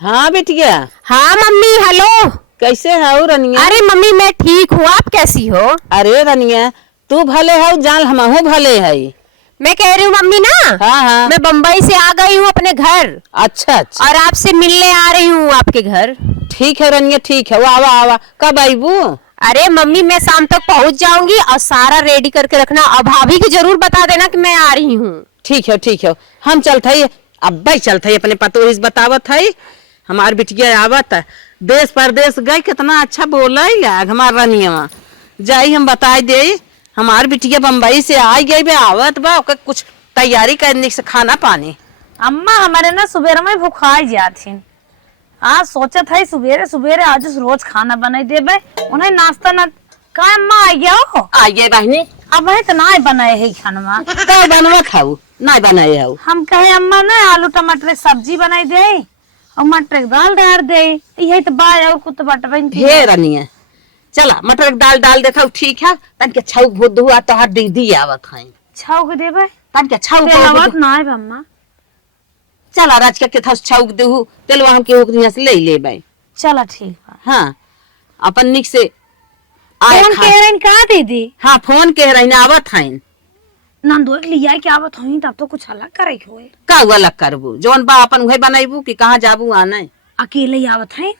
हाँ बिटिया। हाँ मम्मी हेलो। कैसे है रनिया? अरे मम्मी मैं ठीक हूँ, आप कैसी हो? अरे रनिया तू भले है जान हमहू भले है। मैं कह रही हूँ मम्मी ना, हाँ हाँ मैं बम्बई से आ गई हूँ अपने घर। अच्छा अच्छा और आपसे मिलने आ रही हूँ आपके घर। ठीक है रनिया ठीक है, आवा आवा। कब आईबू? अरे मम्मी मैं शाम तक पहुँच जाऊंगी और सारा रेडी करके रखना और भाभी को जरूर बता देना कि मैं आ रही हूँ। ठीक है हम चलते है अब्बा चलते अपने पतोहिस बतावत है। हमार बिटिया आवत है देश परदेश गई, कितना अच्छा बोला हमार रनिया जाई हम बताई दे। हमार बिटिया बम्बई से आई गई बे आवत बा कुछ तैयारी करने से खाना पानी। अम्मा हमारे ना सुबेरे में भुखाई जाती। हाँ सोचत है सुबेरे सुबेरे आज रोज खाना बनाई देबे उन्हें नाश्ता न का। अम्मा आ गया हो? आ गए बहनी। अब है तो ना बनाए है खाना तो बनवत हूँ ना बनाए हूँ। हम कहे अम्मा ना आलू टमाटर सब्जी बनाई दे और मटर की दाल डाल दे। यही तो बाय और कुछ बटर हे रनिया चला मटर दाल डाल देता हूँ। ठीक है तन के छौ भूत दुआ तो हर दीदी आवत है छाव के देबे तन के छौ आवत ना है अम्मा। चला राज के था छौ देहू तेलवा हम के ओकरिया से ले लेबै। चला ठीक है। हाँ अपन निक से आए फोन कह रही का दीदी? हाँ फोन कह रही आवत है नंदोई के लिया के आवत होई तब तो कुछ अलग करे के होए। का अलग करबू जौन बा अपन वही बनाईबू कि कहाँ जाबू आने अकेले आवत है?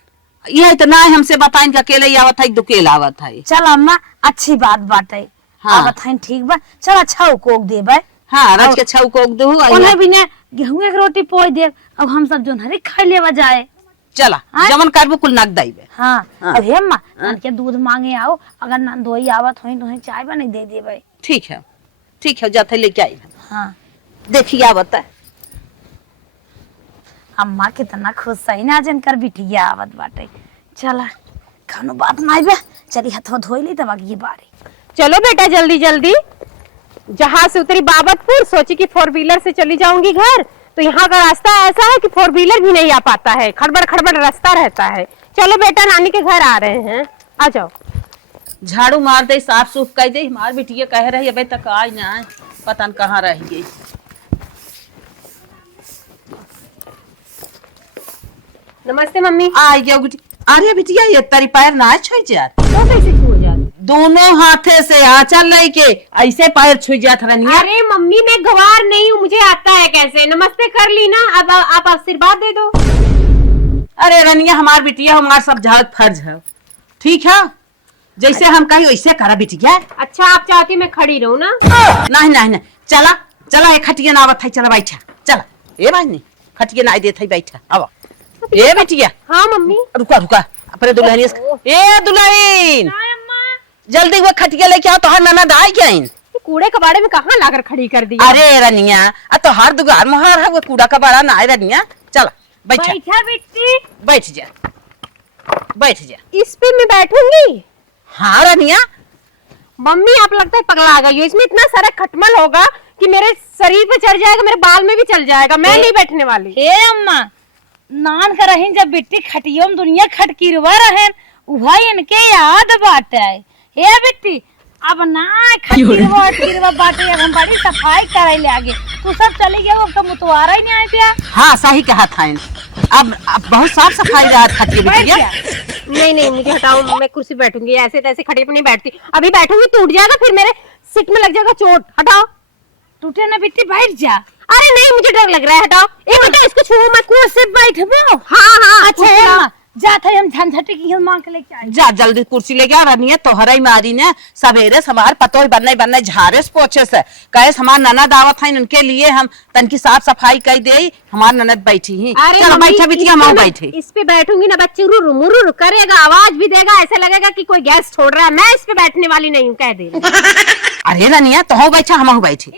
यही तो ना हमसे बताइन का अकेले आवत है दुकेल आवत है। चल अम्मा अच्छी बात बाटे। हाँ। आवत है ठीक बा। चल अच्छा कोक देबे। हाँ राज के छौ कोक देहू उन्हें भी ने गेहूं की रोटी पोई दे। अब हम सब जोन हरे खाई लेवा जाए। चला जमन करबू कुल नक दाइबे। हाँ, हाँ। अब हे अम्मा के दूध मांगे आओ अगर नंदोई आवत होई तो चाय बना दे देबे। ठीक है जाते लेके आई। हाँ देखिए आवत है अम्मा कितना खुश है ना जन कर बिटिया आवत बाटे। चला खानो बात नहीं बे चली हथवा धोई ली तब ये बारी। चलो बेटा जल्दी जल्दी। जहाँ से उतरी बाबतपुर सोची कि 4 व्हीलर से चली जाऊंगी घर, तो यहाँ का रास्ता ऐसा है कि 4 व्हीलर भी नहीं आ पाता है, खड़बड़ खड़बड़ रास्ता रहता है। चलो बेटा नानी के घर आ रहे हैं, आ जाओ। झाड़ू मार दे साफ सूफ कर दे। हमार बिटिया कह रही अभी तक आज ना आए, पता न कहाँ रह गई। नमस्ते मम्मी। आ गया अरे बिटिया ये तेरी पैर ना छुई जात तो कैसे छू जाती? दोनों हाथे से आंचल लेके ऐसे पैर छुई जात रनिया। अरे मम्मी मैं गवार नहीं हूँ, मुझे आता है कैसे। नमस्ते कर ली ना, अब आप आशीर्वाद दे दो। अरे रनिया हमार बिटिया हमार सब झात फर्ज है। ठीक है जैसे हम कहीं वैसे करा बिटिया। अच्छा आप चाहती मैं खड़ी रहूँ ना? नहीं नहीं नहीं चला चला ये खटिया ना आवत है। चला बैठा चला ए भाई नहीं खटिया ना देत है बैठा अब ए बिटिया। हाँ मम्मी। रुका रुका अपने दुल्हन ए दुल्हन जल्दी वो खटिया लेके आओ। तो हर ननद आई क्या इन कूड़े कबाड़े में कहाँ लाकर खड़ी कर दी? अरे रनिया तो हर दुगार मुहार है वो कूड़ा कबाड़ा ना है रनिया। चला बैठा बेटी बैठ जा बैठ जा। इस पे मैं बैठूंगी? हाँ रनिया। मम्मी आप लगता है पगला गई हो, इसमें इतना सारा खटमल होगा कि मेरे शरीर पे चढ़ जाएगा, मेरे बाल में भी चल जाएगा। मैं नहीं बैठने वाली। हे अम्मा नान कर रही जब बेटी खटियो में दुनिया खटकीरवा रहे उहा इनके याद बाटे। हे बेटी अब ना खटकीरवा बाटे। अब हम बड़ी सफाई करे ले आगे तू सब चले गया अब तो मुतवारा ही नहीं आए पिया। हाँ सही कहा था इन। अब बहुत साफ सफाई रहा खटिया बिटिया। नहीं मुझे हटाओ, मैं कुर्सी बैठूंगी। ऐसे तैसे खड़े पे नहीं बैठती, अभी बैठूंगी टूट जाएगा, फिर मेरे सिर में लग जाएगा चोट। हटाओ। टूटे ना बेटी बैठ जा। अरे नहीं मुझे डर लग रहा है, हटाओ। ए बेटा इसको छुओ मत। कुर्सी बैठबो? हाँ अच्छा अम्मा जाते हम झंझटे की हिल मांग के लेके आए। जा जल्दी कुर्सी लेके आ रनिया। तोहरा ही मारी ने सवेरे समार पतो ही बनने झारे से पोछे से कहे हमार ननद आवत है उनके लिए हम तनकी साफ सफाई कर दे। हमार ननद बैठी ही। चलो बैठा बिटिया हम बैठे। इस पे बैठूंगी ना बच्चे रुरु मुरुरु करेगा, आवाज भी देगा, ऐसा लगेगा कि कोई गैस छोड़ रहा है। मैं इस पे बैठने वाली नहीं हूँ कह दे। अरे रनिया तो हो बैठा हम बैठे।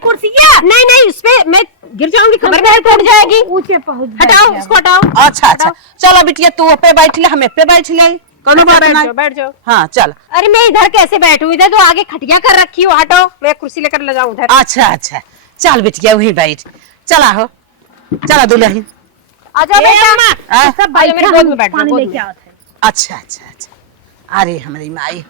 कुर्सिया नहीं उस पे मैं गिर जाऊंगी, कमर में टूट जाएगी। ऊंचे पहुंच हटाओ उसको हटाओ। अच्छा चलो बिटिया तू पे बैठ ले हम पे बैठ ले। बैठ जाओ। हाँ चल। अरे मैं इधर कैसे बैठूं? इधर तो आगे खटिया कर रखी हो। हटो मैं कुर्सी लेकर ले जाऊं उधर। अच्छा चल बिटिया वही बैठ। चला हो चला दुल्हन आ जाओ बेटा। सब भाई मेरे गोद में बैठ पानी लेके आओ। अच्छा अरे हमारी माई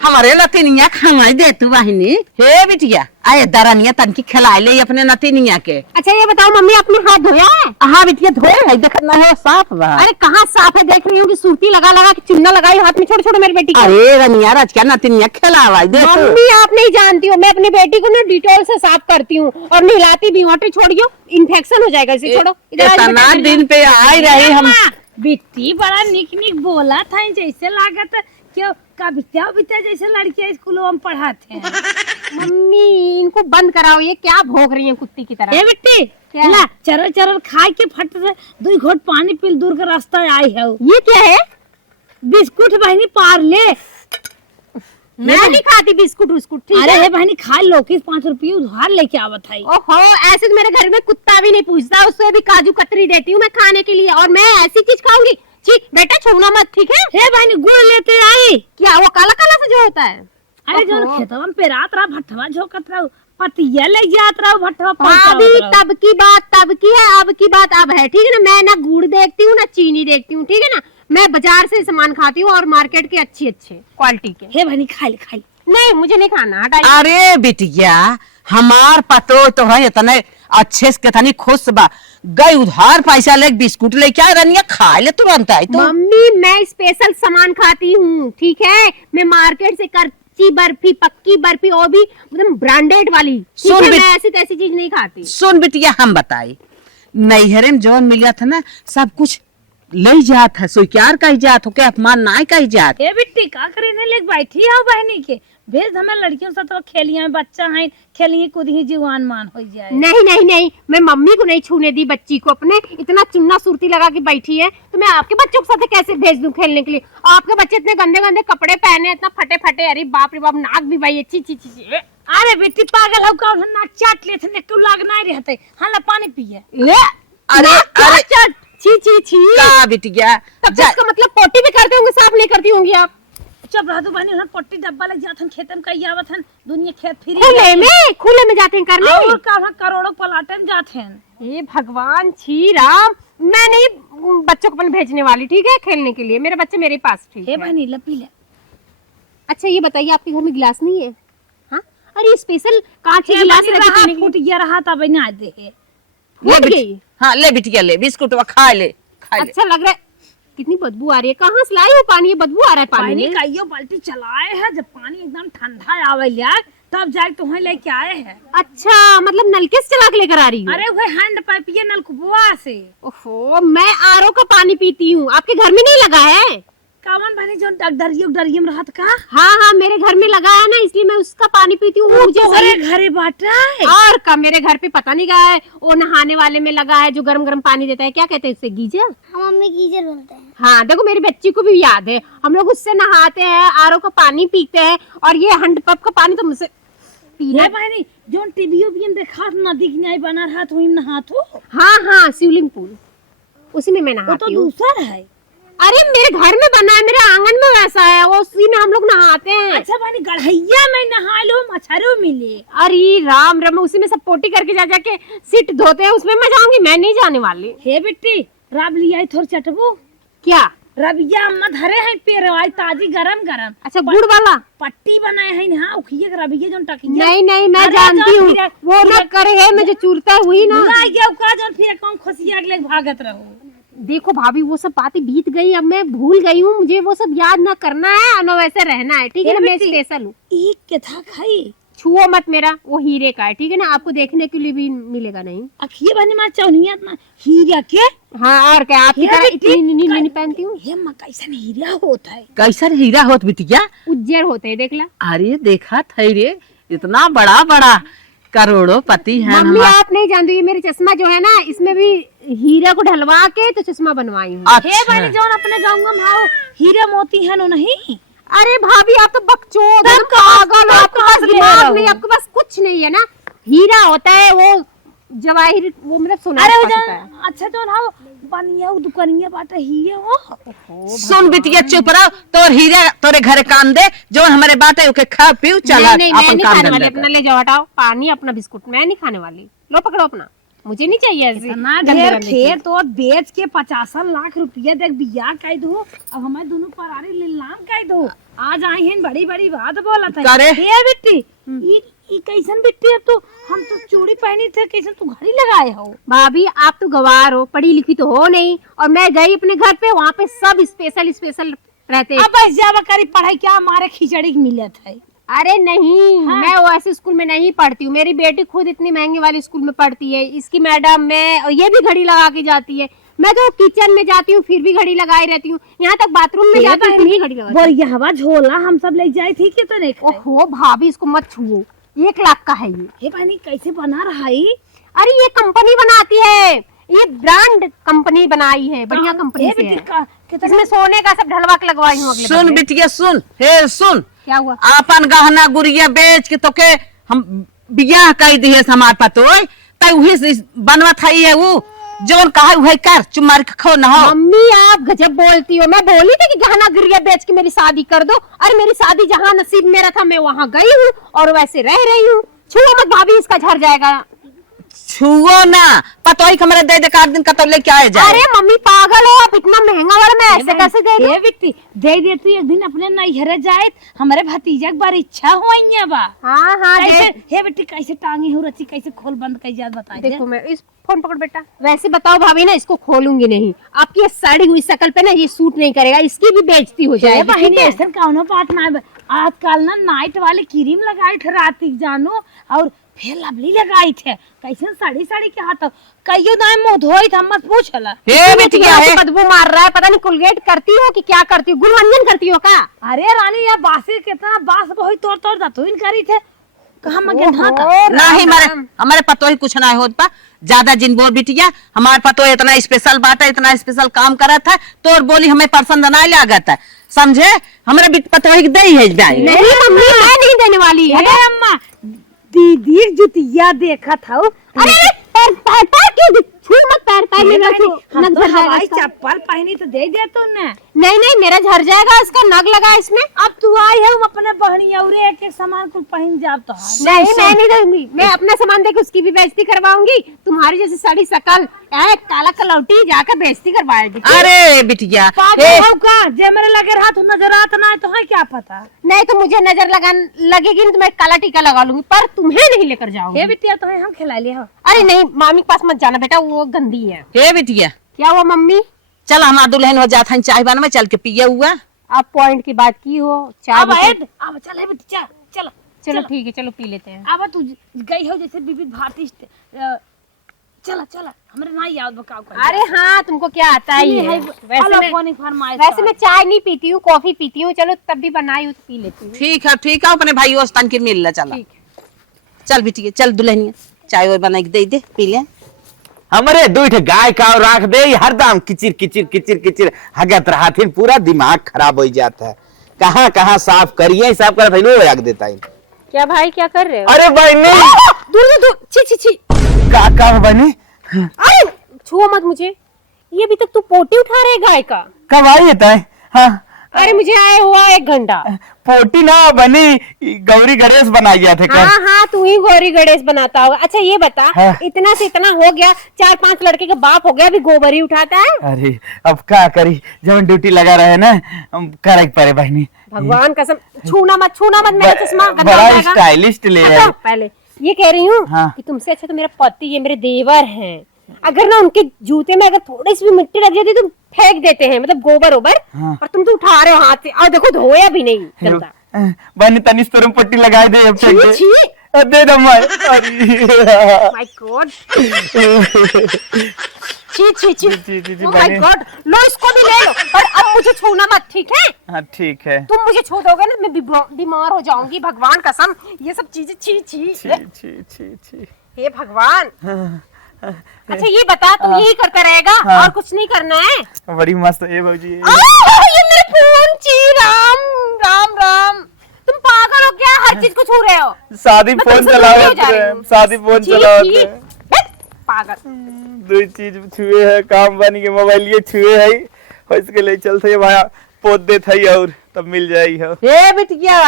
हमारे लतिनिया खंगाई दे तू वाहिनी। हे बिटिया आए दरनिया तनकी खिलाए ले अपने नतिनिया के। अच्छा ये बताओ मम्मी अपने हाथ धोया है? हाँ बिटिया धोए है, देखना है साफ बा। अरे कहाँ साफ है, देख रही हूँ कि सुर्ती लगा लगा के चुन्ना लगाई हाथ में, छोड़ छोड़ मेरी बेटी को। अरे रनिया राज क्या नतिनिया खिलावा दे तू। मम्मी आप नहीं जानती हो, मैं अपनी बेटी को ना डिटॉल से साफ करती हूँ और नहलाती भी हूँ। हटे छोड़ियो, इन्फेक्शन हो जाएगा इसे, छोड़ो। इतना दिन पे आई रही हम। बिट्टी बड़ा निक निक बोला था, जैसे लागत क्यों कविता विता जैसे लड़कियां स्कूलों में पढ़ाते हैं। मम्मी इनको बंद कराओ, ये क्या भोग रही है कुत्ती की तरह। ए बिट्टी ला चरल चरल खाए के फट से 2 घोट पानी पील दूर का रास्ता आई है। ये क्या है? बिस्कुट बहनी पार्ले। मैं नहीं खाती बिस्कुट उस्कुट, ठीक अरे है? हे बहनी खा लो, 5 रुपये उधार लेके आवत है। ओहो, ऐसे तो मेरे घर में कुत्ता भी नहीं पूछता, उससे भी काजू कतरी देती हूँ मैं खाने के लिए, और मैं ऐसी चीज खाऊंगी? ठीक बेटा छूना मत, ठीक है? हे बहनी गुड़ लेते आई। क्या वो काला काला सा जो होता है? अरे जो खेतवा में पेरात रहा भट्टवा झोकत रहा पतिया ले जात रहा भट्टवा भाभी तब की बात तब की है, अब की बात अब है, ठीक है ना? मैं ना गुड़ देखती हूँ ना चीनी देखती हूँ, ठीक है ना? मैं बाजार से सामान खाती हूँ और मार्केट के अच्छे क्वालिटी के। हे बहनी खा ले। नहीं मुझे नहीं खाना, हटाइए। अरे बिटिया हमार पतो तो है इतने अच्छे से कितनी खुश बा, गई उधार पैसा ले बिस्कुट ले क्या रनिया खा ले तुरंत आई तो। मम्मी मैं स्पेशल सामान खाती हूँ, ठीक है? मैं मार्केट से कच्ची बर्फी पक्की बर्फी और भी एकदम ब्रांडेड वाली, ठीक सुन है? बिट- मैं ऐसी तैसी चीज नहीं खाती। सुन बिटिया हम बताई, नैहरे में जौन मिला था ना सब कुछ ले जात है, स्वीकार कही जात हो के अपमान ना कही जात। हे बिट्टी का करे ने लेके बैठी है बहनी के भेज हमें लड़कियों से तो खेलिया में बच्चा है खेलिए कूदी जीवान मान हो जाए। नहीं नहीं नहीं, मैं मम्मी को नहीं छूने दी बच्ची को अपने, इतना चुन्ना सुर्ती लगा के बैठी है तो मैं आपके बच्चों के साथ कैसे भेज दूं खेलने के लिए? आपके बच्चे इतने गंदे गंदे कपड़े पहने, इतना फटे फटे, अरे बाप रे बाप, नाक भी भाई अच्छी ची ची। अरे बेटी पागल हो का नाक चाट ले थे क्यों लागना ही रहते। हाँ ला पानी पिए। ले अरे अरे चट छी छी छी। का बिटिया तब तो इसका मतलब पोटी भी करते होंगे, साफ नहीं करती होंगी आप? चुप रह तू बहनी, पट्टी डब्बा लग जात खेत में कई आवत हन दुनिया खेत फिर खुले में जाते हैं करने। और का करोड़ों पलाटन जात हैं। ये भगवान छी राम, मैं नहीं बच्चों को अपन भेजने वाली, ठीक है? खेलने के लिए मेरे बच्चे मेरे पास, ठीक हे है? बहनी लपी ले। अच्छा ये बताइए आपके घर में गिलास नहीं है? हाँ अरे स्पेशल कांच के गिलास रखे पीने के फूट लिए। गया रहा तब ना दे फूट गई? हाँ ले बिटिया ले बिस्कुट खा ले खा ले। अच्छा लग रहा है, कितनी बदबू आ रही है, कहाँ से लाए हो पानी? ये बदबू आ रहा है पानी पानी में। कईयो बाल्टी चलाए है, जब पानी एकदम ठंडा आवेला तब जाके तुम्हें लेके आए हैं। अच्छा मतलब नलके से चला के लेकर आ रही हूँ? अरे वो हैंड पाइप ये नलकुआ से। ओहो, मैं आरओ का पानी पीती हूँ, आपके घर में नहीं लगा है? कावन बहनी जो डरियम रहत का। हाँ हाँ मेरे घर में लगा है ना, इसलिए मैं उसका पानी पीती हूँ। मुझे तुम्हारे सही- घरे बाटा है। और का मेरे घर पे पता नहीं क्या है, वो नहाने वाले में लगा है जो गरम गरम पानी देता है, क्या कहते हैं उससे? गीजर। मम्मी गीजर बोलते हैं। हाँ देखो मेरी बच्ची को भी याद है, हम लोग उससे नहाते हैं, आरओ का पानी पीते हैं, और ये हैंडपंप का पानी तो मुझसे पीना। हे बहनी जो टीवी भी देखा नदी किनारे बना रहा तो नहातो। हाँ हाँ शिवलिंग पूल, उसी में मैं वो तो नहाती हूँ। दूसरा है। अरे मेरे घर में बना है, मेरे आंगन में वैसा है, वो उसी में हम लोग नहाते हैं। अच्छा बहनी गढ़ैया में नहा लो मच्छरों मिले। अरे राम राम, उसी में सब पोटी करके जा जाके सीट धोते हैं, उसमें मैं जाऊंगी? मैं नहीं जाने वाली। हे बेटी रब लिया थोड़ी चटबू क्या? रबिया अम्मा धरे हैं पेड़ आई ताजी गरम गरम। अच्छा गुड़ वाला? पट्टी बनाए हैं हाँ उखिए रबिया जो टकिया। नहीं नहीं मैं अरे जानती जान हूँ, फिर- वो ना करे है मैं जो चूरता हुई ना। ना गया का जो फिर कौन खुशियां अगले भागत रहो। देखो भाभी वो सब बातें बीत गई, अब मैं भूल गई हूँ, मुझे वो सब याद ना करना है और ना वैसे रहना है, ठीक है ना? मैं बेटी। स्पेशल हूँ, एक के था खाई छुओ मत मेरा, वो हीरे का है, ठीक है ना? आपको देखने के लिए भी मिलेगा नहीं। अखिए बनी मां चौनिया ना हीरा के। हाँ और क्या, आपकी हीरा तरह बेटी, इतनी नीनी नीनी पहनती हूँ? हे मां कैसा हीरा होता है। कैसा हीरा होत बिटिया? उज्जर होते हैं, देख ला। अरे देखा था रे इतना बड़ा बड़ा करोड़ों पति है मम्मी हमारा। आप नहीं जानती, ये मेरे चश्मा जो है ना इसमें भी हीरा को ढलवा के तो चश्मा बनवाई हूँ। हे अच्छा बनी जो अपने गाँव में भाव हीरे मोती है नो नहीं। अरे भाभी आप तो बकचोद तब एकदम कहाँ- पागल हो, तब आपके कहाँ पास से ले दिमाग रहे नहीं, हो? आपके पास कुछ नहीं है ना। हीरा होता है वो जवाहिर, वो मतलब सोना अरे वो होता जो है। अच्छा जो ना बनिया दुकनिया बाटा हीरे हो। सुन बिटिया चुप रहो, तोर हीरा तोरे घरे काम दे, जो हमारे बाटे ओके खा पीऊ चला नहीं मैं अपन नहीं काम खाने वाली, धंधा अपना कर। ले जाओ, हटाओ पानी अपना बिस्कुट, मैं नहीं खाने वाली। लो पकड़ो अपना, मुझे नहीं चाहिए ऐसी इतना गंदे ढेर गंदे चीज़। खेत और बेच के 50 लाख रुपया देख बिया कह दो। अब हमारे दोनों परारी लीलाम कह दो। आज आई हैं बड़ी बड़ी बात बोलत है। करे? ये बिट्टी ई कैसन बिट्टी है तू? हम तो चूड़ी पहनी थे, कैसन तू घड़ी लगाए हो? भाभी आप तो गवार हो, पढ़ी लिखी तो हो नहीं। और मैं गई अपने घर पे, वहाँ पे सब स्पेशल स्पेशल रहते हैं। अब बस जावा करी पढ़ाई, क्या हमारे खिचड़ी मिलत है? अरे नहीं, हाँ। मैं वैसे स्कूल में नहीं पढ़ती हूँ। मेरी बेटी खुद इतनी महंगे वाले स्कूल में पढ़ती है। इसकी मैडम मैं, और ये भी घड़ी लगा के जाती है। मैं तो किचन में जाती हूँ फिर भी घड़ी लगाई रहती हूँ, यहाँ तक बाथरूम में जाती हूँ फिर भी घड़ी लगाती हूँ। बोल हवा झोला हम सब ले जाए थी कि तो नहीं खाए? ओहो भाभी, इसको मत छुओ, 1 लाख का है ये। हे बहनी कैसे बना रहा है? अरे ये कंपनी बनाती है, ये ब्रांड कंपनी बनाई है, बढ़िया कंपनी से है। इसमें सोने का सब ढलवाक लगवाई हूँ अगले सुन बदले। बिटिया सुन, हे सुन, क्या हुआ? अपन गहना गुड़िया बेच के तो के हम बियाह कर दिए हमार पतोय, तै उही से बनवत है ये वो जोन कहा वही कर, चुमार के खो न हो। मम्मी आप गजब बोलती हो। मैं बोली थी कि गहना गिरिया बेच के मेरी शादी कर दो। अरे मेरी शादी जहाँ नसीब मेरा था मैं वहाँ गई हूँ और वैसे रह रही हूँ। छुओ मत भाभी, इसका झड़ जाएगा। छुओ ना, पतोही के हमरे दे 4 दिन का तो लेके आए जाए। अरे मम्मी पागल हो आप, इतना महंगा वाला मैं ऐसे कैसे दे दूं? हे बिट्टी दे दे तू, एक दिन अपने नैहरे जाए, हमारे भतीजा के बार इच्छा हुई बा। हाँ हाँ कैसे दे। हे बिट्टी कैसे टांगी हो रची, कैसे खोल बंद कर जात बता दे। देखो मैं इस फोन पकड़ बेटा। वैसे बताओ भाभी ना, इसको खोलूंगी नहीं। आपकी ये सड़ी हुई शक्ल पे ना ये सूट नहीं करेगा, इसकी भी बेइज्जती हो हे जाएगी। बहनी ठीक है? ऐसा कौनो बात ना है। आजकल ना नाइट वाले क्रीम लगाई थे राती जानो, और फिर लवली लगाई थे। कैसे साड़ी साड़ी के हाथ कईयो दाए मुंह धोई था, मत पूछला। हे बिटिया तुम्हें है, बदबू मार रहा है, पता नहीं कोलगेट करती हो कि क्या करती हो, गुलमंजन करती हो क्या? अरे रानी या बासी कितना बास बहुत तोड़ तोड़ दतुइन करी थे, कहां मगे ना था। नहीं हमारे पतोही कुछ ना होत पा। ज्यादा जिन बोल बिटिया, हमारे पतोही इतना स्पेशल बात है, इतना स्पेशल काम करत है, तोर बोली हमें पसंद ना लागत है, समझे? हमारे पतोही के दई है जाए। नहीं मम्मी मैं नहीं देने वाली है। अरे अम्मा दीदी जुतिया देखा था। अरे पैर पैर पैर क्यों छू मत, पैर पैर मेरा हम नग तो झड़ जाएगा हवाई इसका। चप्पल पहनी तो दे दे तूने। नहीं नहीं मेरा झड़ जाएगा, इसका नग लगा इसमें। अब तू आई है, हम अपने बहनी और एक एक सामान को पहन जाब तो नहीं मैं नहीं दूंगी, मैं अपना सामान देके उसकी भी बेइज्जती करवाऊंगी। तुम्हारी जैसी सड़ी शकल काला कलौटी जाकर बेइज्जती करवाएगी। अरे बिटिया पागल हो का? जे मेरे लगे रहा तू नजर आता ना है तो है क्या पता। नहीं तो मुझे नजर लगा लगेगी ना तो मैं काला टीका लगा लूंगी, पर तुम्हें नहीं लेकर जाऊंगी। हे बिटिया तो हम खिला लिया। अरे नहीं मामी के पास मत जाना बेटा, वो गंदी है। हे बिटिया, क्या हुआ मम्मी? चल हमारा दुल्हन हो जाता है, चाय बनवा चल के पिया हुआ। आप पॉइंट की बात की हो, चाय अब भी ऐड अब चल हे बिटिया चल। चलो ठीक है, चलो पी लेते हैं। अब तू गई हो जैसे विविध भारती चला चला हमरे ना याद बकाओ कर। अरे हाँ तुमको क्या आता है ये? वैसे मैं चाय नहीं पीती हूँ, कॉफी पीती हूँ। चलो तब भी बनाई हो तो पी लेती हूँ। ठीक है, अपने भाई तन के मिल ला। चला चल बिटिया, चल दुल्हनिया चाय और बना के दे पी ले। हमरे दूठ गाय का राख दे, हरदम किचिर किचिर किचिर किचिर हगत रहथिन, पूरा दिमाग खराब हो जाता है। कहाँ कहाँ साफ करिए, साफ कर रख देता है। क्या भाई क्या कर रहे हो? अरे बहनी दूर दूर, छी छी छी। का बहनी, अरे छुओ मत मुझे, ये अभी तक तू पोटी उठा रहे गाय का? कब आई है? हाँ अरे मुझे आए हुआ 1 घंटा। पोटी ना बनी, गौरी गणेश बनाई गया थे। हाँ हाँ तू ही गौरी गणेश बनाता होगा। अच्छा ये बता, हाँ। इतना से इतना हो गया, 4-5 लड़के का बाप हो गया, अभी गोबर ही उठाता है। अरे अब क्या करी, जब ड्यूटी लगा रहे ना, करे पड़े बहनी। भगवान कसम, छूना मत मेरा चश्मा गंदा हो बड़ा जाएगा। स्टाइलिस्ट ले अच्छा, आए। पहले ये कह रही हूँ हाँ। कि तुमसे अच्छा तो मेरा पति, ये मेरे देवर हैं। अगर ना उनके जूते में अगर थोड़ी सी भी मिट्टी लग जाती तो फेंक देते हैं, मतलब गोबर ओबर। हाँ। और तुम तो उठा रहे हो हाथ से, और देखो धोया भी नहीं गंदा। बहनी तनिस तुरंत पट्टी लगाए दे, अब फेंक दे। छी, छी। दे दम अरे माय गॉड, छी छी छी, जी, माय बने। गॉड। लो इसको भी ले लो, पर अब मुझे छूना मत, ठीक है? हाँ ठीक है। तुम मुझे छू दोगे ना मैं बीमार हो जाऊंगी, भगवान कसम। ये सब चीजें छी छी। छी हे भगवान। अच्छा ये बता, तू यही करता रहेगा? हाँ। और कुछ नहीं करना है? बड़ी मस्त है भाजी। ये मेरे फोन छी, राम राम राम। तुम पागल हो क्या? हर चीज को छू रहे हो। शादी मैं फोन तुमसे चलाओ, दुखी हो जा रही हूँ। शादी फोन छी, चलाओ। छी। बैठ, पागल। 2 चीज छुए है, काम बन के मोबाइल ये छुए है, इसके लिए चलते भाया पोत दे थई और तब मिल जाई है। हे बिटिया,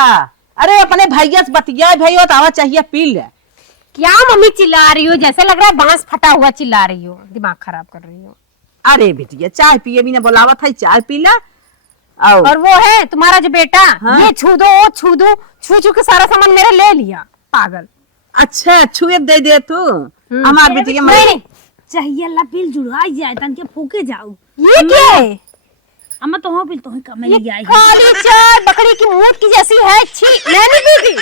अरे अपने भैया से बतिया भैया तो आवा चाहिए पी ले। क्या मम्मी चिल्ला रही हो? जैसे लग रहा है बांस फटा हुआ चिल्ला रही हो, दिमाग खराब कर रही हो। अरे बिटिया चाय पिए भी ना बोलावत है, चाय पी ला। आओ। और वो है तुम्हारा जो बेटा, हाँ। ये छू दो वो छू दो, छू छू के सारा सामान मेरा ले लिया, पागल। अच्छा छुए दे दे तू हमार बिटिया नहीं, चाहिए अल्लाह पिल जुड़ाई जाए तन के फूके जाऊ। ये क्या है? अम्मा तो हो पिल तो ही कम ले आई। खाली चाय बकरी की मूत की जैसी है, छी मैं नहीं पीती।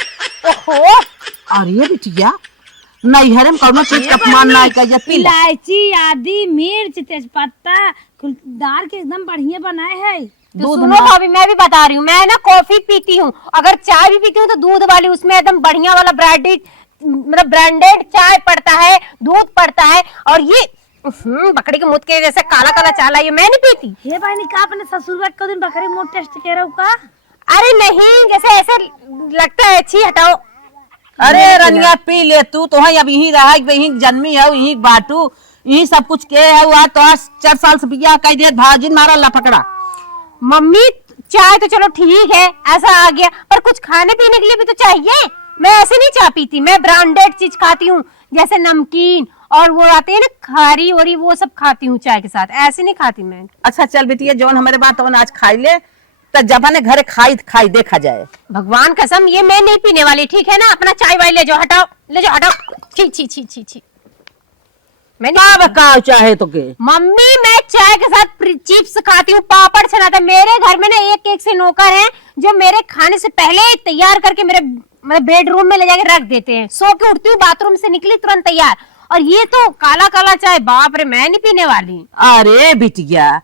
ओहो, अरे बिटिया नैहरे में कौनो चीज का अपमान ना कर पी ले। इलायची, आदि, मिर्च, तेजपत्ता कुल डाल के एकदम बढ़िया बनाए है। तो सुनो भाभी, मैं भी बता रही हूँ, मैं ना कॉफी पीती हूँ, अगर चाय भी पीती हूँ तो दूध वाली, उसमें एकदम बढ़िया वाला ब्रांडेड, मतलब ब्रांडेड चाय पड़ता है, दूध पड़ता है। और ये बकरी के मुंह के जैसे काला काला चाला, ये मैं नहीं पीती। हे भाई ने कहा अपने ससुर को दिन बकरी मोट टेस्ट कह रहा हूँ का। अरे नहीं, जैसे ऐसे लगता है, छी हटाओ। अरे रनिया पी ले तू तो है अब यही रहा यही जन्मी है यही बाटू यही सब कुछ के है वो तो 4 साल से बिया कह दे भाजिन मारा ला पकड़ा। मम्मी चाय तो चलो ठीक है, ऐसा आ गया, पर कुछ खाने पीने के लिए भी तो चाहिए। मैं ऐसे नहीं चाय पीती, मैं ब्रांडेड चीज खाती हूँ, जैसे नमकीन और वो आते हैं ना खारी और वो सब खाती हूँ चाय के साथ, ऐसे नहीं खाती मैं। अच्छा चल बेटिया जौन हमारे बात आज खाई ले तो जब ने घरे खाई देखा जाए। भगवान कसम ये मैं नहीं पीने वाली, ठीक है ना? अपना चाय वाई ले जाओ, हटाओ ले जाओ, हटाओ। छी छी छी छी छी, मैं नहीं। बताओ चाहे तो के मम्मी मैं चाय के साथ चिप्स खाती हूँ, पापड़ छनाता। मेरे घर में ना एक एक से नौकर हैं जो मेरे खाने से पहले तैयार करके मेरे मतलब बेडरूम में ले जाके रख देते हैं। सो के उठती हूँ, बाथरूम से निकली तुरंत तैयार। और ये तो काला काला चाय, बाप रे, मैं नहीं पीने वाली। अरे बिटिया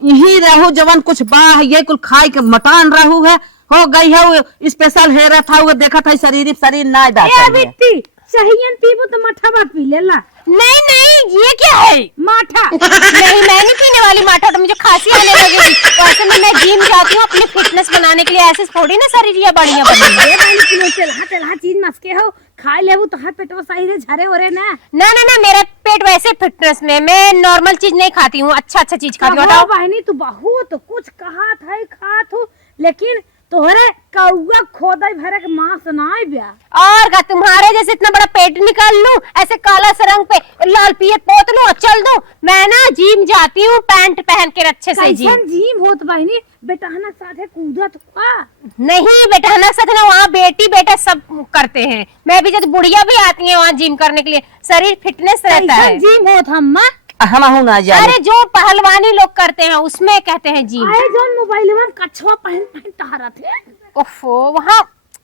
यही रहू जवन कुछ बाह ये कुल खाई के मटान रहू है हो गई है स्पेशल हेरा था वो देखा था शरीर ना डाटा है। बेटी चाहिए पीबो तो माठा बात पी लेला। नहीं नहीं, ये क्या है? माठा नहीं मैं नहीं पीने वाली माठा, तो मुझे खांसी आने लगेगी। वैसे में मैं जिम जाती हूँ अपनी फिटनेस बनाने के लिए, ऐसे थोड़ी ना शरीर ये बढ़िया बनेगी। तेलहा चीज मस्के हो खा लेबू तो हाथ पेटवा सही रे झरे हो रे ना। ना ना ना, मेरा पेट वैसे फिटनेस में, मैं नॉर्मल चीज नहीं खाती हूँ, अच्छा चीज खाती हूँ। हटाओ बहनी तू बहू तो कुछ कहा था खात हूँ, लेकिन तोहरे कौआ खोदा भरे के मांस नाई ब्या। और का तुम्हारे जैसे इतना बड़ा पेट निकाल लूं, ऐसे काला से रंग पे लाल पियत पोत लूं और चल दूं। मैं ना जिम जाती हूँ पैंट पहन के अच्छे से। जिम होत बहनी बेटाना साथे कूदत हुआ नहीं, बेटाना साथ ना, वहाँ बेटी बेटा सब करते हैं। मैं भी जब बुढ़िया भी आती है वहाँ जिम करने के लिए, शरीर फिटनेस रहता है। जिम होत हम्मा हम ना जाए। अरे जो पहलवानी लोग करते हैं उसमें कहते हैं जिम। आए जोन मोबाइल में कछवा पहन पहन टहरा थे। ओफो, वहाँ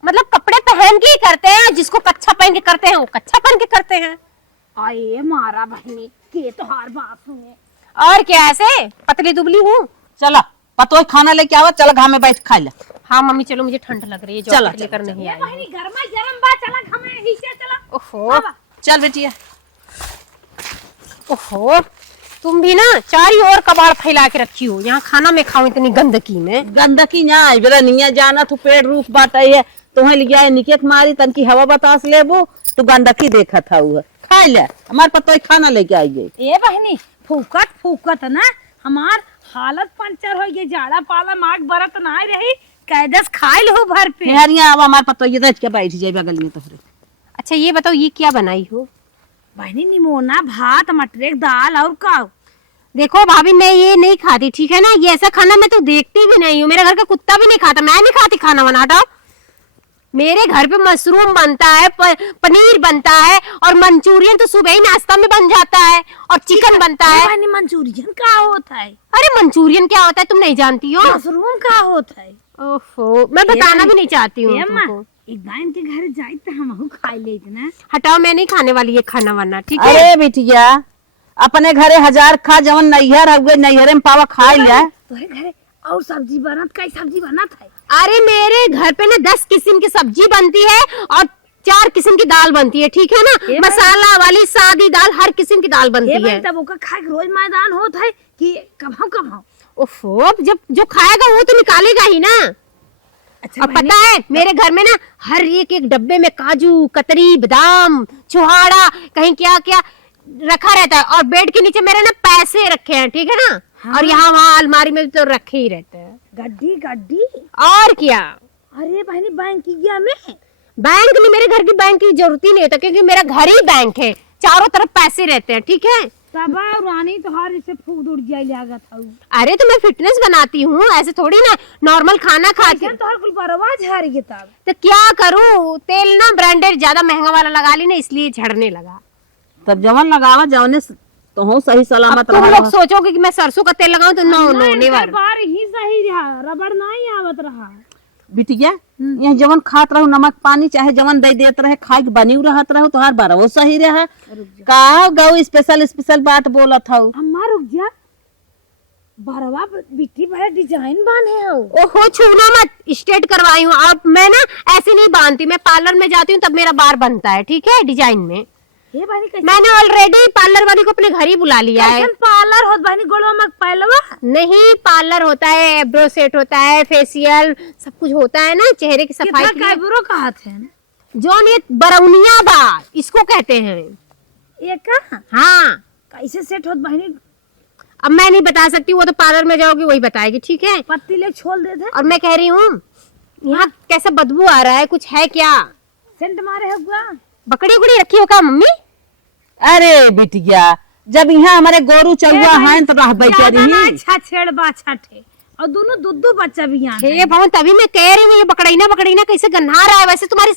मतलब कपड़े पहन के ही करते हैं, जिसको कच्छा पहन के करते हैं वो कच्छा पहन के करते हैं। आए मारा बहनी के तो हार बात सुने। और क्या, ऐसे पतली दुबली हूँ। चलो पतो खाना लेके आवा, चलो घर में बैठ खा ले। हाँ मम्मी चलो, मुझे ठंड लग रही है, चलो, जॉकेट लेकर नहीं आई। बहनी गरमा गरम बा चला घमे हिस्से चला। ओहो चल बेटिया। ओहो, तुम भी ना चारी ओर कबाड़ फैला के रखी हो, यहाँ खाना में खाओ इतनी गंदगी में। गंदगी ना बेरा निया जाना तू पेड़ रूप बात है तुम्हें लिया निकेत मारी तन की हवा बतास लेबो तू गंदगी देखा था वो खा ले। हमारे पतो खाना लेके आइए। ए बहनी फूकत फूकत ना हमार हालत पंचर हो गई, जाड़ा पाला माग बरत ना रही, कैदस खाइल हो भर पे। हरिया अब हमारे पतो ये देख के बैठ जाए बगल में तोहरे। अच्छा ये बताओ, ये क्या बनाई हो? बहनी निमोना भात मटरेक दाल और का। देखो भाभी मैं ये नहीं खाती, ठीक है ना? ये ऐसा खाना मैं तो देखती भी नहीं हूँ, मेरे घर का कुत्ता भी नहीं खाता, मैं नहीं खाती खाना वाना। हटाओ, मेरे घर पे मशरूम बनता है, पनीर बनता है, और मंचूरियन तो सुबह ही नाश्ता में बन जाता है, और चिकन बनता है। बहनी मंचूरियन का होता है? अरे मंचूरियन क्या होता है तुम नहीं जानती हो? मशरूम का होता है? ओफो, मैं बताना भी नहीं चाहती हूँ अम्मा तुमको। एक दाइन के घर जाए तो हम खाई ले ना। हटाओ, मैं नहीं खाने वाली ये खाना वाना, ठीक है? अरे बिटिया अपने घरे 1000 खा, जवन नैहर हुए नैहरे में पावा खा ले। तोरे घरे और सब्जी बनत, कई सब्जी बनत है? अरे मेरे घर पे ना 10 किस्म की सब्जी बनती है और 4 किस्म की दाल बनती है, ठीक है ना? मसाला वाली सादी दाल, हर किस्म की दाल बनती है। तब ओका खाए रोज मैदान होता है कि कभाओ कभाओ? ओफो, जब जो खाएगा वो तो निकालेगा ही ना। अच्छा, और पता है मेरे घर में ना हर एक डब्बे में काजू कतरी बादाम छुहाड़ा कहीं क्या क्या रखा रहता है, और बेड के नीचे मेरे ना पैसे रखे हैं, ठीक है ना? हाँ। और यहाँ वहाँ अलमारी में भी तो रखे ही रहते हैं। गड्डी गड्डी और क्या? अरे बहनी बैंक किया में बैंक में मेरे घर की बैंक की जरूरत ही नहीं होता, क्योंकि मेरा घर ही बैंक है, चारों तरफ पैसे रहते हैं, ठीक है? तब रानी तोहार जैसे फूड उड़ जाए लागत हूँ। अरे तो मैं फिटनेस बनाती हूँ, ऐसे थोड़ी ना नॉर्मल खाना खाती हूँ। तोहार कुल बरवा झाड़ गए तब। तो क्या करूँ, तेल ना ब्रांडेड ज्यादा महंगा वाला लगा ली ना, इसलिए झड़ने लगा। तब जवन लगावा जवने तो हो सही सलामत तुम रहा। लोग सोचोगे कि मैं सरसों का तेल लगाऊं तो नो नो नेवर। बार ही सही रहा, रबड़ नहीं आवत रहा। बिटिया यहाँ जवन खात रहू नमक पानी चाहे जवन दे देत रहे खाए के बनी रहत रहू तोहार बारह वो सही रहा। का गौ स्पेशल स्पेशल बात बोलत हूँ। अम्मा रुक जा, बरवा बिट्टी बड़ा डिजाइन बांधे हो। ओहो छूना मत, स्ट्रेट करवाई हूँ। अब मैं ना ऐसे नहीं बांधती, मैं पार्लर में जाती हूँ तब मेरा बार बनता है, ठीक है, डिजाइन में। हे बहनी कैसे मैंने ऑलरेडी पार्लर वाली को अपने घर ही बुला लिया है। पार्लर होत बहनी गोड़वा में पहलवा? नहीं, पार्लर होता है, एब्रो सेट होता है, फेशियल सब कुछ होता है ना, चेहरे की सफाई के लिए। आईब्रो कहत है जो ये बरौनिया बा इसको कहते हैं। ये का हाँ, कैसे सेट होत बहनी? अब मैं नहीं बता सकती, वो तो पार्लर में जाओगी वही बताएगी, ठीक है। पत्ती ले छोल दे दे। और मैं कह रही हूँ यहाँ कैसा बदबू आ रहा है, कुछ है क्या? सेंट मारे होगा। बकड़ी उकड़ी रखी हो क्या मम्मी? अरे बिटिया जब यहाँ हमारे गोरू चलुआ है तो रह बैठे रही। अच्छा छेड़ बा छठे और दोनों दूध बच्चा भी यहाँ हे भवन, तभी मैं कह रही हूँ ये बकड़ीना कैसे गन्हा रहा है। वैसे तुम्हारी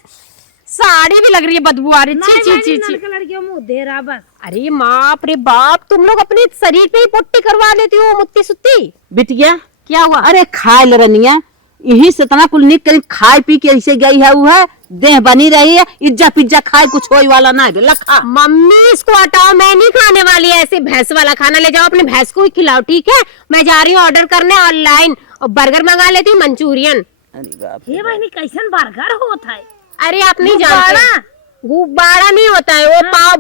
साड़ी भी लग रही है, बदबू आ रही है। ची ची ची। लड़कियों मुँह दे रहा बस। अरे बाप रे बाप, तुम लोग अपने शरीर पे ही पुट्टी करवा लेती हो, मुत्ती सुत्ती। बिटिया क्या हुआ? अरे खाए ले रनिया यही से तना कुल निक करी खाए पी के ऐसे गई है वो है देह बनी रही है। इज्जा पिज्जा खाए कुछ होई वाला ना है लखा। मम्मी इसको हटाओ, मैं नहीं खाने वाली है ऐसे भैंस वाला खाना। ले जाओ अपने भैंस को ही खिलाओ, ठीक है। मैं जा रही हूँ ऑर्डर करने ऑनलाइन, और बर्गर मंगा लेती हूँ, मंचूरियन। अरे बाप हे बहनी कैसन बर्गर होता है? अरे आप नहीं जानते, गुब्बारा नहीं होता है वो, पाव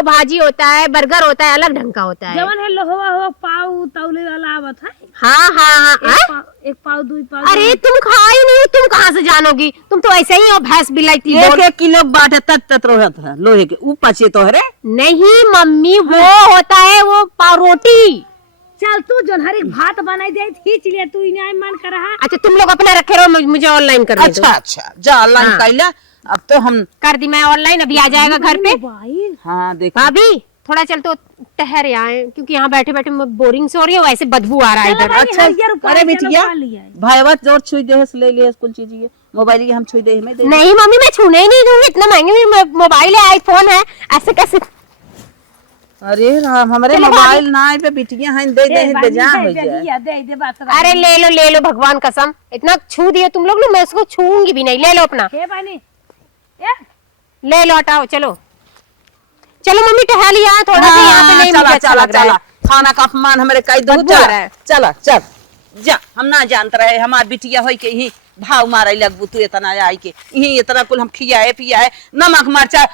भाजी होता है, बर्गर होता है, अलग ढंग का होता है। जवन है लोहवा हो पाव तौले वाला आवत है। हाँ। एक पाव दो पाव। अरे तुम खाई नहीं, तुम कहाँ से जानोगी? तुम तो ऐसे ही हो भैंस बिलाई। एक किलो बाटे तत रहत है लोहे के ऊपर से तो है। नहीं मम्मी, वो होता है वो पाव रोटी। चल तू जोनहरी भात बनाई दे खींच ले, तू इन्हें मन कर रहा। अच्छा तुम लोग अपना रखे रहो, मुझे ऑनलाइन कर दो। अच्छा जा ऑनलाइन हाँ। कैला अब तो हम कर दी मैं ऑनलाइन, अभी आ जाएगा घर पे। हाँ देख भाभी थोड़ा चल तो ठहर आए, क्योंकि यहाँ बैठे बैठे बोरिंग से हो रही है, वैसे बदबू आ रहा है इधर। अच्छा अरे बिटिया भाईवत जोर छुई दे ले ले कुल चीज ये मोबाइल की हम छुई दे में दे। नहीं मम्मी मैं छूने ही नहीं दूंगी, इतना महंगे मोबाइल है, आईफोन है, ऐसे कैसे? अरे राम हमारे मोबाइल ना पे बिटिया हैं दे जा हो जाए। अरे ले लो भगवान कसम, इतना छू दिए तुम लोग ना, मैं इसको छूंगी भी नहीं। ले लो अपना, ले लो हटाओ। चलो मम्मी टहल यहाँ थोड़ा सा, यहाँ पे नहीं मुझे अच्छा लग रहा है। खाना का अपमान हमारे कई दो चला चल जा, हम ना जानते रहे हमार बिटिया हो के ही भाव मारे लगबू तू इतना आई के यही इतना कुल हम खियाए पियाए नमक मरचा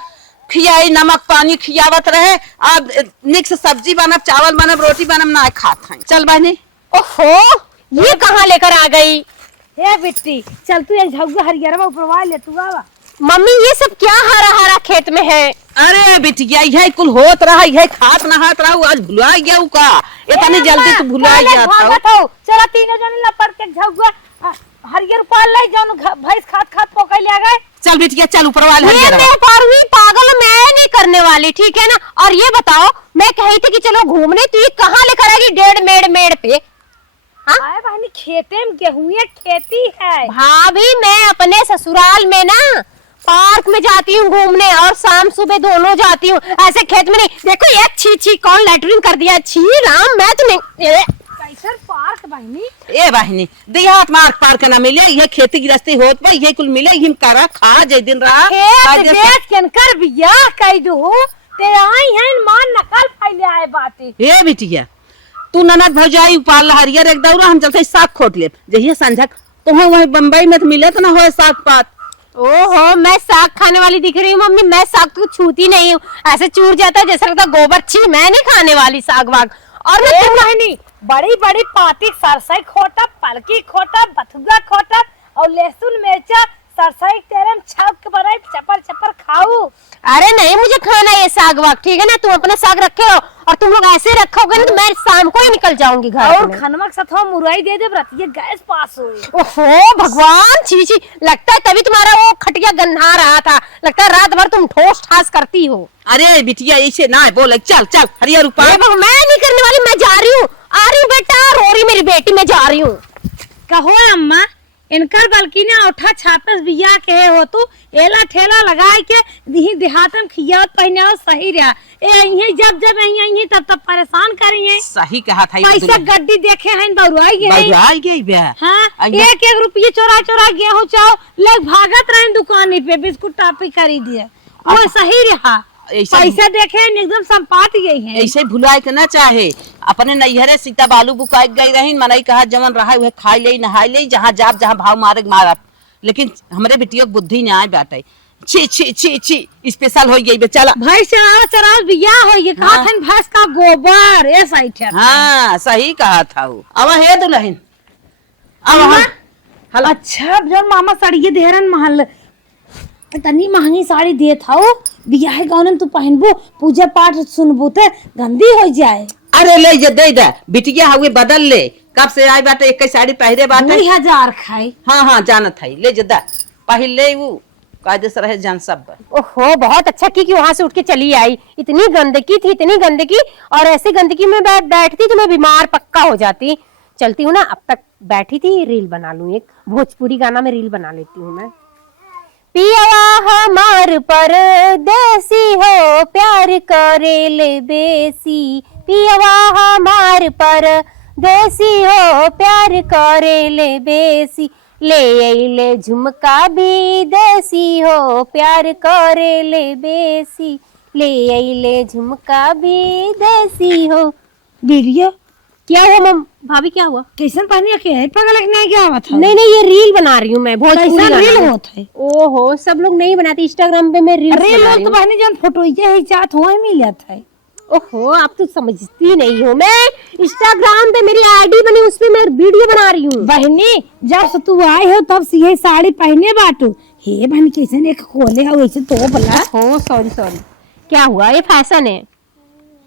खियाई नमक पानी खियावत रहे। अब निक सब्जी बनब चावल बनब रोटी बनब ना खात हैं। चल बहनी। ओहो ये कहाँ लेकर आ गई? हे बिट्टी चल तू झुग्गा हरियरवा ऊपरवा ले तू आवा। मम्मी ये सब क्या हरा हरा खेत में है? अरे बिटिया यही कुल होत रहा, यही खात नहात रहा, आज भुला गया का इतनी जल्दी तू भुला गया था। चला तीनों जने लपट के झुग्गा हरियर पाल ले जाऊं भैंस खात पोकै ले गए। चल बिटिया चल ऊपरवा ले ये मैं पारूंगी पागल, मैं नहीं करने वाली, ठीक है ना। और ये बताओ मैं कही थी कि चलो घूमने, तू ये कहाँ लेकर आएगी 1.5 मेड़ पे? आए बहनी खेते में गेहूं खेती है। भाभी मैं अपने ससुराल में ना पार्क में जाती हूँ घूमने, और शाम सुबह दोनों जाती हूँ, ऐसे खेत में नहीं। देखो ये छी कौन लैट्रिन कर दिया, छी राम मैं तो नहीं। कैसर पार्क बहनी? ए बहनी देहात मार्ग पार्क ना मिले, ये खेती गृहस्थी होत बा, ये कुल मिले हिम करा खा जे दिन रहा खेत देख केनकर बियाह कई दो ते आई हैं मान नकल फैले आए बातें। ए बिटिया तू ननद भौजाई उपाल हरियर एक दौरा हम चलते साग खोट ले जहिए संझा तो वही बम्बई में तो मिले तो ना हो साग पात। ओहो मैं साग खाने वाली दिख रही हूँ मम्मी, मैं साग तो छूती नहीं हूँ, ऐसे चूर जाता है जैसे लगता गोबर। छी मैं नहीं खाने वाली साग वाग। और मैं बहनी बड़ी बड़ी पाती सरसई खोटा पलकी खोटा बथुआ खोटा और लहसुन मिर्चा सरसई तेरे में छाप के बनाई चपर चपर खाऊ। अरे नहीं मुझे खाना ये साग वाग, ठीक है ना? तुम अपना साग रखे हो और तुम लोग ऐसे रखोगे ना तो मैं शाम को ही निकल जाऊंगी घर और में। खनवा के साथ मुरई दे दे ये गैस पास हो। ओहो भगवान, छी छी, लगता है तभी तुम्हारा वो खटिया गंधा रहा था, लगता है रात भर तुम ठोस ठास करती हो। अरे बिटिया ऐसे ना बोल, चल चल हरियर ऊपर। मैं नहीं करने वाली, मैं जा रही हूँ, आ रही हूँ बेटा, रो रही मेरी बेटी, मैं जा रही हूँ। कहो अम्मा इनकर बल्कि ना उठा छापस बिया के हो तू एला ठेला लगाए के दिही देहातन खियात पहने सही रहा ए यही जब जब यही तब तब परेशान करिए। सही कहा था पैसा गड्डी देखे हैं बरुआई गए बरुआई गई बे। हाँ एक एक रुपये चोरा चोरा गेहूं चाव लोग भागत रहे दुकानी पे बिस्कुट टापी खरीदिए वो सही रहा। पैसा देखे एकदम संपात गई है। ऐसे भुलाए के ना चाहे, अपने नैहरे सीता बालू बुकाई गई रही, मनई कहा जमन रहा वह खाई ले नहाई ले, जहाँ जाप जहाँ भाव मारे मारा, लेकिन हमरे बिटियों की बुद्धि नहीं आए बाटे। छी छी छी छी स्पेशल हो गई बेचारा। भैंस चराओ चराओ बिया हो ये कहा था भैंस का गोबर ए सही है। हाँ सही कहा था वो। अब हे दुल्हन अब अच्छा जब मामा साड़ी देहरन महल इतनी महंगी साड़ी दे था बियाह गौनन तू पहनबू पूजा पाठ सुनबू ते गंदी हो जाए। अरे ले जे दे दे बिटिया हुए बदल ले, कब से आई बाटे एक साड़ी पहरे बाटे 2000 खाई। हाँ हाँ जानत है, ले जे दे पहले ले वो कायदे से रहे जान सब। ओहो बहुत अच्छा की वहां से उठ के चली आई, इतनी गंदगी थी इतनी गंदगी, और ऐसी गंदगी में बैठती तो मैं बीमार पक्का हो जाती। चलती हूँ ना, अब तक बैठी थी रील बना लूं, एक भोजपुरी गाना में रील बना लेती हूँ मैं। पिया हमार परदेसी हो प्यार करेल बेसी, पिया हमार परदेसी हो प्यार करेल बेसी, ले अइले झुमका भी देसी हो प्यार करेल बेसी, ले अइले झुमका भी देसी हो। वीडियो क्या हुआ मम भाभी, क्या हुआ? कैसन पहनी के है पागल नहीं क्या हुआ था? नहीं ये रील बना रही हूँ मैं, भोजपुरी रील होत है। ओहो सब लोग नहीं बनाते इंस्टाग्राम पे, मैं रील रील लोग तो बहनी जन फोटो ये ही चाहत हो मिलत है। ओहो आप तो समझती नहीं हो, मैं इंस्टाग्राम पे मेरी आईडी बनी उस पे मैं वीडियो बना रही हूँ। बहनी जब से तू आई हो तब से यही साड़ी पहने बाटू हे बहनी कैसे एक खोले हो वैसे तो बोला। ओ सॉरी क्या हुआ, ये फैशन है?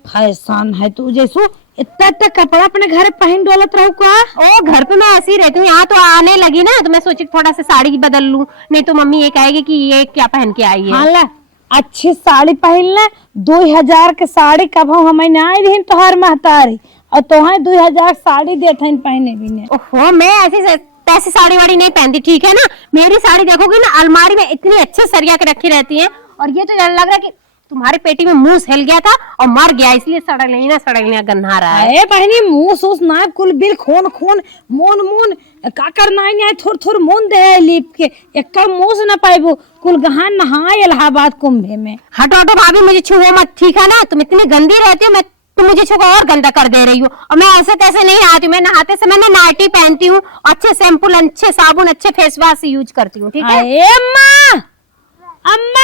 फैशन है तू जैसो इतना इतना कपड़ा अपने घर पहन डोलत रहू का? ओ घर पे मैं ऐसी रहती हूँ, यहाँ तो आने लगी ना तो मैं सोची थोड़ा सा साड़ी बदल लूं, नहीं तो मम्मी ये कहेगी कि ये क्या पहन के आई है। हाँ अच्छी साड़ी पहन ले, 2000 के साड़ी कब हमें ना आई रही तोहर महतारी और तोहे 2000 साड़ी देते पहने भी ने। ओहो मैं ऐसी पैसे साड़ी वाड़ी नहीं पहनती, ठीक है ना? मेरी साड़ी देखोगे ना अलमारी में इतनी अच्छे सरिया के रखी रहती है, और ये तो लग रहा है कि तुम्हारी पेटी में मुंह हिल गया था और मर गया, इसलिए सड़गलियां गन्हा रहा है। ए बहनी मुंह सूस नाप कुल बिल खून खून मोन का करना है थोड़ थोड़ मोन दे लीप के एक मुंह से ना पाइबो कुल गहान नहाए इलाहाबाद कुंभे में। हटो भाभी मुझे छुओ मत, ठीक है ना? तुम इतनी गंदी रहती हो, मैं तुम मुझे छुआ और गंदा कर दे रही हो, और मैं ऐसे तैसे नहीं नहाती हूँ, मैं नहाते समय ना नाइटी पहनती हूँ, अच्छे शैम्पू अच्छे साबुन अच्छे फेस वॉश यूज करती हूँ, ठीक है? अम्मा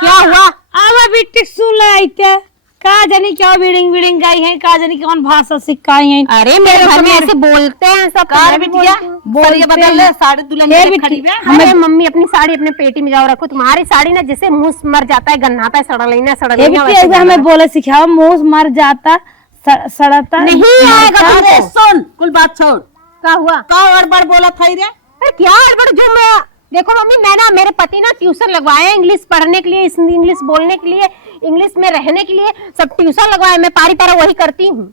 क्या हुआ? आवा बिट्टी सुन लाइते का जानी क्या बिडिंग गई है, का जानी कौन भाषा सिखाई है। अरे मेरे घर में ऐसे बोलते हैं सब। कार बिटिया बोल बदल ले साड़ी दुल्हन में खड़ी है। अरे मम्मी अपनी साड़ी अपने पेटी में जाओ रखो, तुम्हारी साड़ी ना जैसे मुंह मर जाता है गन्नाता है सड़ना हमें बोले सिखाओ मुंह मर जाता सड़ता नहीं आएगा। सुन कुल बात छोड़, क्या हुआ? का और बार बोला था रे? अरे क्या हड़बड़ जो मैं देखो मम्मी, मैं ना मेरे पति ना ट्यूशन लगवाए इंग्लिश पढ़ने के लिए, इंग्लिश बोलने के लिए, इंग्लिश में रहने के लिए, सब ट्यूशन लगवाए, मैं पारी पारा वही करती हूँ।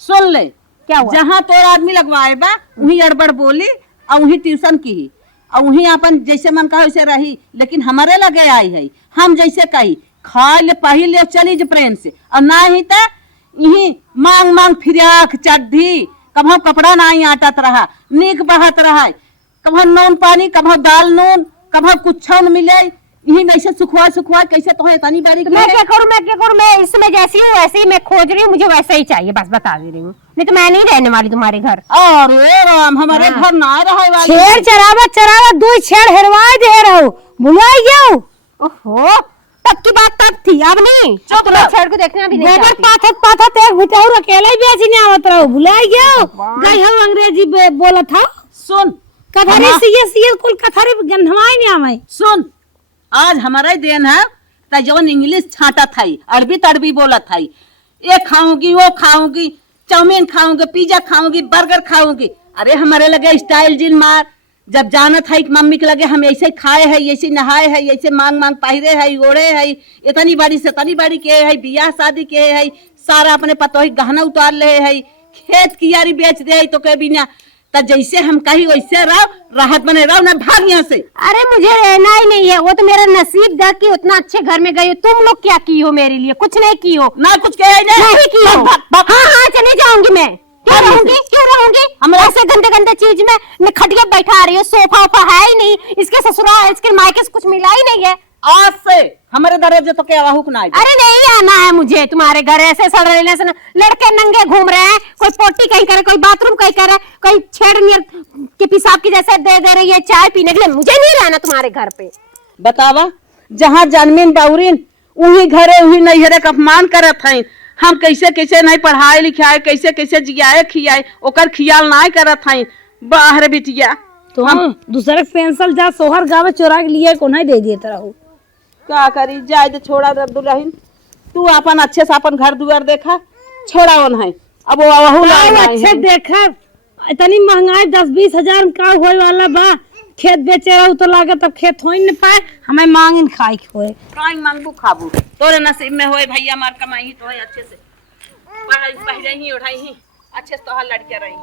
सुन ले क्या हुआ? जहाँ तोर आदमी लगवाए बा वही अड़बड़ बोली और वही ट्यूशन की और वही अपन जैसे मन का वैसे रही, लेकिन हमारे लगे आई है, हम जैसे कही खा ले पही ले चली प्रेम से, और ना ही तो यही मांग फिराक चड्ढी कभी कपड़ा ना ही आटत रहा, नीक बहत रहा, कभी नून पानी कभी दाल नून कभी कुछ न मिले, यही वैसे सुखवा कैसे तो है तनी बारी। मैं क्या करूं मैं इसमें जैसी हूँ वैसे ही मैं खोज रही हूँ, मुझे वैसा ही चाहिए, बस बता दे रही हूँ, नहीं तो मैं नहीं रहने वाली तुम्हारे घर। अरे राम हमारे घर ना रहे वाली। छेड़ चरावा दो छेड़ हेरवाए दे रहो बुलाई जाओ। ओहो तब की बात तब थी, अब नहीं। चुप रहो, छेड़ को देखना भी नहीं गोबर पाथत एक भुचाऊ अकेले बेची नहीं आवत रहो, बुलाई जाओ गई हो अंग्रेजी बोला था। सुन कथारे सीए कुल कथारे गंधवाई नहीं आवे। सुन, आज हमारा ही दिन है त जवन इंग्लिश छाटा थाई, अरबी तड़बी बोला थाई, ये खाऊंगी वो खाऊंगी, चाउमीन खाऊंगी, पिज्जा खाऊंगी, बर्गर खाऊंगी। अरे हमारे लगे स्टाइल जिन मार, जब जाना था कि मम्मी के लगे हम ऐसे खाए है, ऐसे नहाए है, ऐसे मांग मांग पहिरे है, ओढ़े है, इतनी बड़ी से इतनी बड़ी के है, बियाह शादी के है, सारा अपने पतोही गहना उतार ले है, खेत की यारी बेच दे है, तो कह भी ना तो जैसे हम कही वैसे रहो, राहत बने रहो ना, भाग यहाँ से। अरे मुझे रहना ही नहीं है, वो तो मेरा नसीब था कि उतना अच्छे घर में गई हो। तुम लोग क्या की हो मेरे लिए? कुछ नहीं की हो। ना कुछ कहे नहीं की हो। हाँ चली जाऊंगी मैं। क्यों रहूंगी हम ऐसे गंदे गंदे चीज में खटिया बैठा रही हो, सोफा वोफा है ही नहीं, इसके ससुराल इसके मायके से कुछ मिला ही नहीं है। आज से हमारे दरवाजे तो क्या हुक ना आए। अरे नहीं आना है मुझे तुम्हारे घर, ऐसे सड़ रहे से लड़के नंगे घूम रहे हैं, कोई पोटी कहीं करे, कोई बाथरूम कहीं करे, कोई छेड़ नियर के पेशाब की जैसे दे रही है चाय पीने के लिए। मुझे नहीं रहना तुम्हारे घर पे। बतावा, जहाँ जन्मीन बाउरीन वही घरे वही नैहरे का अपमान करत है। हम कैसे कैसे नहीं पढ़ाए लिखाए, कैसे कैसे जियाए खियाए, ओकर खियाल नहीं करत है। बाहर बिटिया तो हम दूसरे पेंसिल जा सोहर गावे चोरा के लिए को नहीं दे दिए तरह हो। क्या करी, जाए तो छोड़ा रहीन। तू अपन अच्छे से अपन घर दुआर देखा, छोड़ा वन है अब वो अच्छे देखा, इतनी महंगाई 10-20 हजार में का होए वाला बा। खेत बेचे रहू तो लागत अब खेत हो ही नहीं पाए, हमें मांगिन खाई होए। काई मांगबू खाबू, तोरे नसीब में होए भैया, मार कमाई तो है अच्छे से, पढ़ाई पहले ही उठाई ही अच्छे से, तो लड़के रही।